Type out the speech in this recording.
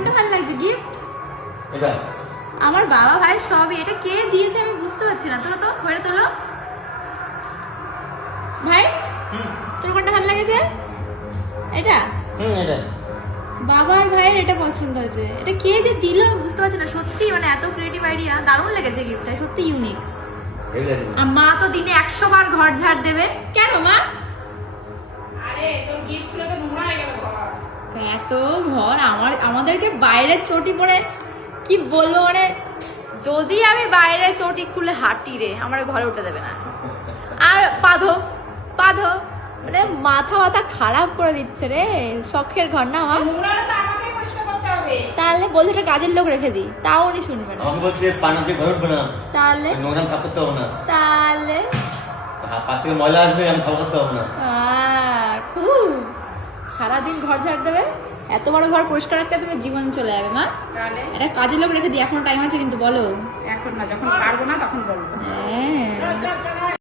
কোনটা ভালো লাগছে গিফট? এটা আমার বাবা ভাই সবই। এটা কে দিয়েছে আমি বুঝতে পারছি না। তোলো তো, ঘরে তোলো। ভাই তোর কোনটা ভালো লাগেছে? এটা এটা বাবার ভাইয়ের এটা পছন্দ হয়েছে। এটা কে যে দিল বুঝতে পারছি না। সত্যি মানে এত ক্রিয়েটিভ আইডিয়া, দারুণ লেগেছে গিফটটা, সত্যি ইউনিক। আর মা তো দিনে 100 বার ঘর ঝাড় দেবে। কেন মা? আরে তোর গিফটগুলো তো নোংরা হয়ে গেল বাবা। এত ঘর আমাদেরকে বাইরের চটি পরে কি বলবো, মানে যদি আমি বাইরে চটি খুলে হাঁটি রে, আমার ঘরে উঠতে দেবে না। আর পাধো মানে মাথা খারাপ করে দিচ্ছে রে। শখের ঘর না মা। নোংরাটা তো আমাকেই পরিষ্কার করতে হবে। তাহলে বলছে একটা কাজের লোক রেখে দিই, তাও উনি শুনবে না। আমাকে বলছে পানা দিয়ে ঘর উঠবে না, তাহলে নোংরা সাফ করতে হবে না, তাহলে পা থেকে ময়লা আসবে আমি সাফ করতে হবে না। খুব সারাদিন ঘর ঝাড় দেবে, এত বড় ঘর পরিষ্কার রাখতে তুমি জীবন চলে যাবে মা। তাহলে একটা কাজের লোক রেখে দিই, এখনো টাইম আছে কিন্তু বলো। এখন না, যখন পারবো না তখন